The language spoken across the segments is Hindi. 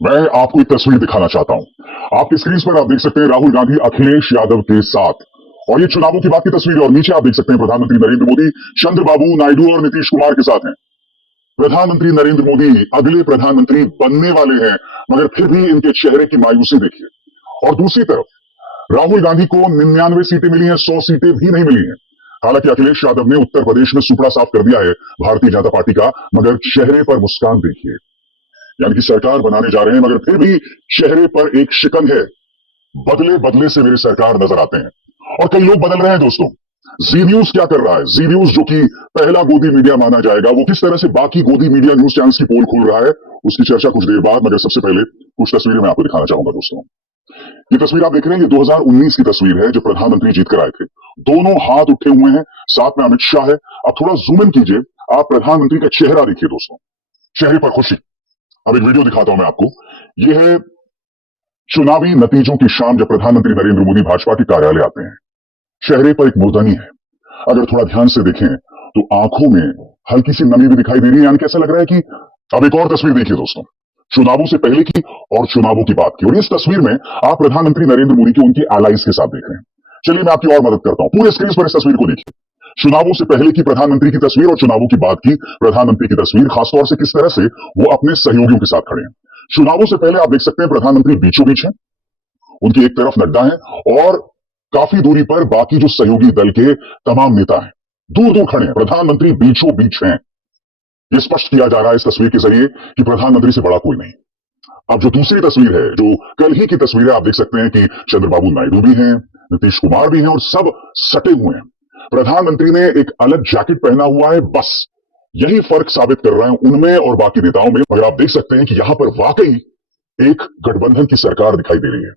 मैं आपको एक तस्वीर दिखाना चाहता हूं। आपकी स्क्रीन पर आप देख सकते हैं राहुल गांधी अखिलेश यादव के साथ, और ये चुनावों की बात की तस्वीर है। और नीचे आप देख सकते हैं प्रधानमंत्री नरेंद्र मोदी चंद्रबाबू नायडू और नीतीश कुमार के साथ हैं। प्रधानमंत्री नरेंद्र मोदी अगले प्रधानमंत्री बनने वाले हैं, मगर फिर भी इनके चेहरे की मायूसी देखिए। और दूसरी तरफ राहुल गांधी को 99 सीटें मिली हैं, 100 सीटें भी नहीं मिली हैं। हालांकि अखिलेश यादव ने उत्तर प्रदेश में सुपड़ा साफ कर दिया है भारतीय जनता पार्टी का, मगर चेहरे पर मुस्कान देखिए। यानी कि सरकार बनाने जा रहे हैं, मगर फिर भी चेहरे पर एक शिकन है। बदले बदले से मेरी सरकार नजर आते हैं, और कई लोग बदल रहे हैं दोस्तों। जी न्यूज क्या कर रहा है? जी न्यूज जो कि पहला गोदी मीडिया माना जाएगा, वो किस तरह से बाकी गोदी मीडिया न्यूज चैनल्स की पोल खोल रहा है, उसकी चर्चा कुछ देर बाद। मगर सबसे पहले कुछ तस्वीरें मैं आपको दिखाना चाहूंगा दोस्तों। ये तस्वीर आप देख रहे हैं, ये 2019 की तस्वीर है, जब प्रधानमंत्री जीत कर आए थे। दोनों हाथ उठे हुए हैं, साथ में अमित शाह है। अब थोड़ा जूम इन कीजिए, आप प्रधानमंत्री का चेहरा देखिए दोस्तों, चेहरे पर खुशी। अब एक वीडियो दिखाता हूं मैं आपको। यह है चुनावी नतीजों की शाम, जब प्रधानमंत्री नरेंद्र मोदी भाजपा के कार्यालय आते हैं। चेहरे पर एक मुर्दानी है। अगर थोड़ा ध्यान से देखें तो आंखों में हल्की सी नमी भी दिखाई दे रही है, यानी कैसा लग रहा है कि। अब एक और तस्वीर देखिए दोस्तों, चुनावों से पहले की और चुनावों की बात की। और इस तस्वीर में आप प्रधानमंत्री नरेंद्र मोदी की उनके एलाइज के साथ देख रहे हैं। चलिए मैं आपकी और मदद करता हूं, पूरे स्क्रीन पर इस तस्वीर को देखिए। चुनावों से पहले की प्रधानमंत्री की तस्वीर और चुनावों की बात की प्रधानमंत्री की तस्वीर, खासतौर से किस तरह से वो अपने सहयोगियों के साथ खड़े हैं। चुनावों से पहले आप देख सकते हैं प्रधानमंत्री बीचों बीच हैं, उनकी एक तरफ नड्डा है और काफी दूरी पर बाकी जो सहयोगी दल के तमाम नेता हैं, दूर दूर खड़े हैं। प्रधानमंत्री बीचों बीच हैं। यह स्पष्ट किया जा रहा है इस तस्वीर के जरिए कि प्रधानमंत्री से बड़ा कोई नहीं। अब जो दूसरी तस्वीर है, जो कल ही की तस्वीर है, आप देख सकते हैं कि चंद्रबाबू नायडू भी हैं, नीतीश कुमार भी हैं, और सब सटे हुए हैं। प्रधानमंत्री ने एक अलग जैकेट पहना हुआ है, बस यही फर्क साबित कर रहा है उनमें और बाकी नेताओं में। मगर आप देख सकते हैं कि यहां पर वाकई एक गठबंधन की सरकार दिखाई दे रही है।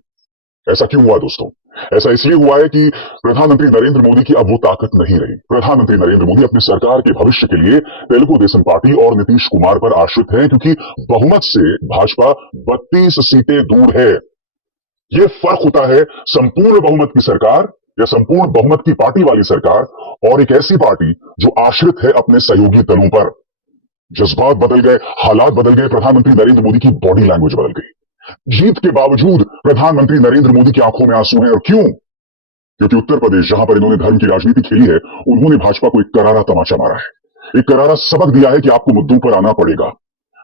ऐसा क्यों हुआ दोस्तों? ऐसा इसलिए हुआ है कि प्रधानमंत्री नरेंद्र मोदी की अब वो ताकत नहीं रही। प्रधानमंत्री नरेंद्र मोदी अपनी सरकार के भविष्य के लिए तेलुगु देशम पार्टी और नीतीश कुमार पर आश्रित है, क्योंकि बहुमत से भाजपा 32 सीटें दूर है। ये फर्क होता है संपूर्ण बहुमत की सरकार या संपूर्ण बहुमत की पार्टी वाली सरकार और एक ऐसी पार्टी जो आश्रित है अपने सहयोगी दलों पर। जज्बात बदल गए, हालात बदल गए, प्रधानमंत्री नरेंद्र मोदी की बॉडी लैंग्वेज बदल गई। जीत के बावजूद प्रधानमंत्री नरेंद्र मोदी की आंखों में आंसू हैं। और क्यों? क्योंकि उत्तर प्रदेश, जहां पर इन्होंने धर्म की राजनीति खेली है, उन्होंने भाजपा को एक करारा तमाचा मारा है, एक करारा सबक दिया है कि आपको मुद्दों पर आना पड़ेगा।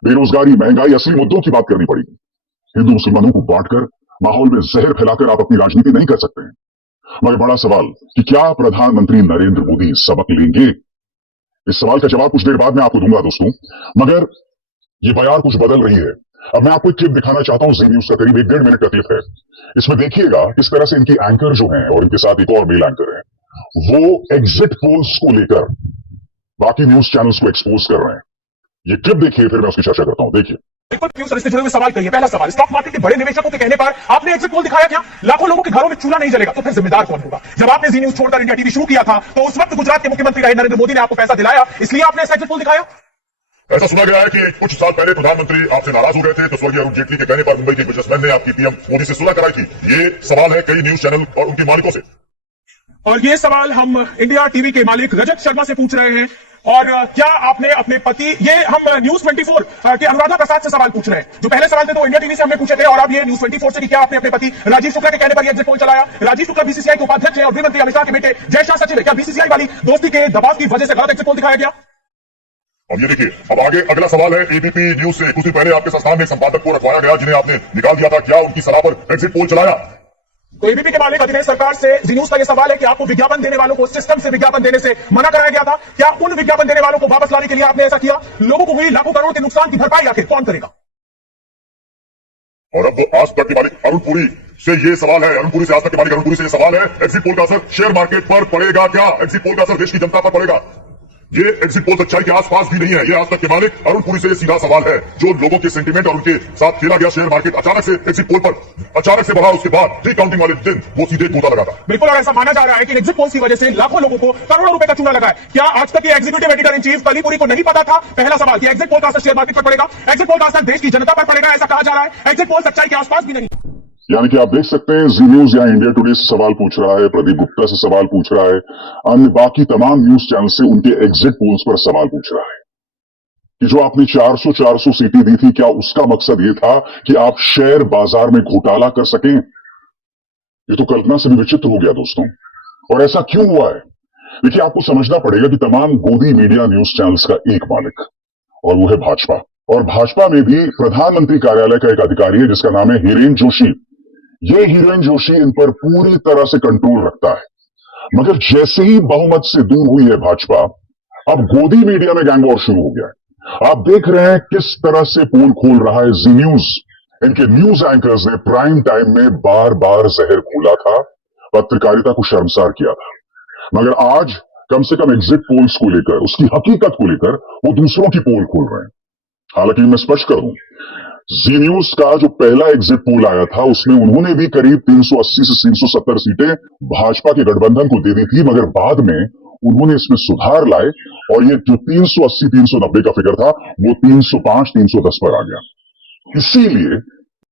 बेरोजगारी, महंगाई, असली मुद्दों की बात करनी पड़ेगी। हिंदू मुसलमानों को बांटकर, माहौल में जहर फैलाकर आप अपनी राजनीति नहीं कर सकते हैं। मगर बड़ा सवाल कि क्या प्रधानमंत्री नरेंद्र मोदी सबक लेंगे? इस सवाल का जवाब कुछ देर बाद मैं आपको दूंगा दोस्तों, मगर ये बयार कुछ बदल रही है। अब मैं आपको एक क्लिप दिखाना चाहता हूं, जी न्यूज का करीब 1-1.5 मिनट का क्लिप है। इसमें देखिएगा किस तरह से इनकी एंकर जो हैं और इनके साथ एक और मेल एंकर है, वो एग्जिट पोल्स को लेकर बाकी न्यूज चैनल्स को एक्सपोज कर रहे हैं। ये क्लिप देखिए, फिर मैं उसकी चर्चा करता हूं। देखिए। से जुड़े हुए सवाल करिए। पहला सवाल, स्टॉक मार्केट के बड़े निवेशकों के कहने पर आपने एग्जिट पोल दिखाया क्या? लाखों लोगों के घरों में चूल्हा नहीं जलेगा, तो फिर जिम्मेदार कौन होगा? जब आपने जी न्यूज छोड़कर इंडिया टीवी शुरू किया था, तो उस वक्त गुजरात के मुख्यमंत्री रहे नरेंद्र मोदी ने आपको पैसा दिलाया, इसलिए आपने एग्जिट पोल दिखाया? ऐसा सुना गया है कि कुछ साल पहले प्रधानमंत्री आपसे नाराज हो गए थे, तो स्वर्गीय अरुण जेटली के कहने पर मुंबई के बिजनेसमैन ने आपकी पीएम मोदी से सुलह कराई थी। ये सवाल है कई न्यूज चैनल और उनके मालिकों से। और ये सवाल हम इंडिया टीवी के मालिक रजत शर्मा से पूछ रहे हैं। और क्या आपने अपने पति, ये हम न्यूज 24 के अनुराधा प्रसाद से सवाल पूछ रहे हैं। जो पहले सवाल थे तो इंडिया टीवी से हमने पूछे थे, और अब ये न्यूज 24 से कि क्या आपने अपने पति राजीव शुक्ला के कहने पर एग्जिट पोल चलाया? राजीव शुक्ला बीसीसीआई के उपाध्यक्ष हैं और गृहमंत्री अमित शाह के बेटे जय शाह सचिव है। क्या बीसीसीआई वाली दोस्ती के दबाव की वजह से गलत एग्जिट पोल दिखाया गया? अब ये देखिए, अब आगे अगला सवाल है एबीपी न्यूज से। कुछ दिन पहले आपके संस्थान में एक संपादक को रखवाया गया, जिन्हें आपने निकाल दिया था। क्या उनकी सलाह पर एग्जिट पोल चलाया? तो एबीपी के मालिक अखिलेश सरकार से जी न्यूज का यह सवाल है कि आपको विज्ञापन देने वालों को सिस्टम से विज्ञापन देने से मना कराया गया था। क्या उन विज्ञापन देने वालों को वापस लाने के लिए आपने ऐसा किया? लोगों को हुई लाखों करोड़ के नुकसान की भरपाई आखिर कौन करेगा? और अब आज तक के मालिक अरुण पुरी से ये सवाल है, अरुण पुरी से आज तक के मालिक अरुण पुरी से ये सवाल है, एग्जिट पोल का असर शेयर मार्केट पर पड़ेगा क्या? एग्जिट पोल का असर देश की जनता पर पड़ेगा? ये एग्जिट पोल सच्चाई के आसपास भी नहीं है। ये आज तक के मालिक अरुण पुरी से ये सीधा सवाल है। जो लोगों के सेंटीमेंट और उनके साथ खेला गया शेयर मार्केट अचानक से एग्जिट पोल पर अचानक से बढ़ा, उसके बाद रीकाउंटिंग वाले दिन वो सीधे तोता लगा था। बिल्कुल, और ऐसा माना जा रहा है कि एग्जिट पोल की वजह से लाखों लोगों को करोड़ों रुपए का चूना लगा है। क्या आज तक ये executive editor in chief Kalli Purie को नहीं पता था? पहला सवाल कि एग्जिट पोल का असर शेयर मार्केट पर पड़ेगा, एग्जिट पोल का असर देश की जनता पर पड़ेगा, ऐसा कहा जा रहा है। एग्जिट पोल सच्चाई के आसपास भी नहीं। यानी कि आप देख सकते हैं, जी न्यूज या इंडिया टुडे से सवाल पूछ रहा है, प्रदीप गुप्ता से सवाल पूछ रहा है, अन्य बाकी तमाम न्यूज चैनल से उनके एग्जिट पोल्स पर सवाल पूछ रहा है। कि जो आपने 400 सीटें दी थी, क्या उसका मकसद यह था कि आप शेयर बाजार में घोटाला कर सकें? ये तो कल्पना से भी विचित्र हो गया दोस्तों। और ऐसा क्यों हुआ है? देखिए, आपको समझना पड़ेगा कि तमाम गोदी मीडिया न्यूज चैनल्स का एक मालिक, और वो है भाजपा। और भाजपा में भी प्रधानमंत्री कार्यालय का एक अधिकारी है जिसका नाम है हिरेन जोशी। ये हिरेन जोशी इन पर पूरी तरह से कंट्रोल रखता है। मगर जैसे ही बहुमत से दूर हुई है भाजपा, अब गोदी मीडिया में गैंग वॉर शुरू हो गया है। आप देख रहे हैं किस तरह से पोल खोल रहा है जी न्यूज। इनके न्यूज एंकर्स ने प्राइम टाइम में बार बार जहर खोला था, पत्रकारिता को शर्मसार किया था। मगर आज कम से कम एग्जिट पोल्स को लेकर, उसकी हकीकत को लेकर वो दूसरों की पोल खोल रहे हैं। हालांकि मैं स्पष्ट कर दूं, जी न्यूज का जो पहला एग्जिट पोल आया था उसमें उन्होंने भी करीब 380 से 370 सीटें भाजपा के गठबंधन को दे दी थी, मगर बाद में उन्होंने इसमें सुधार लाए और ये जो 380-390 का फिगर था वो 305-310 पर आ गया। इसीलिए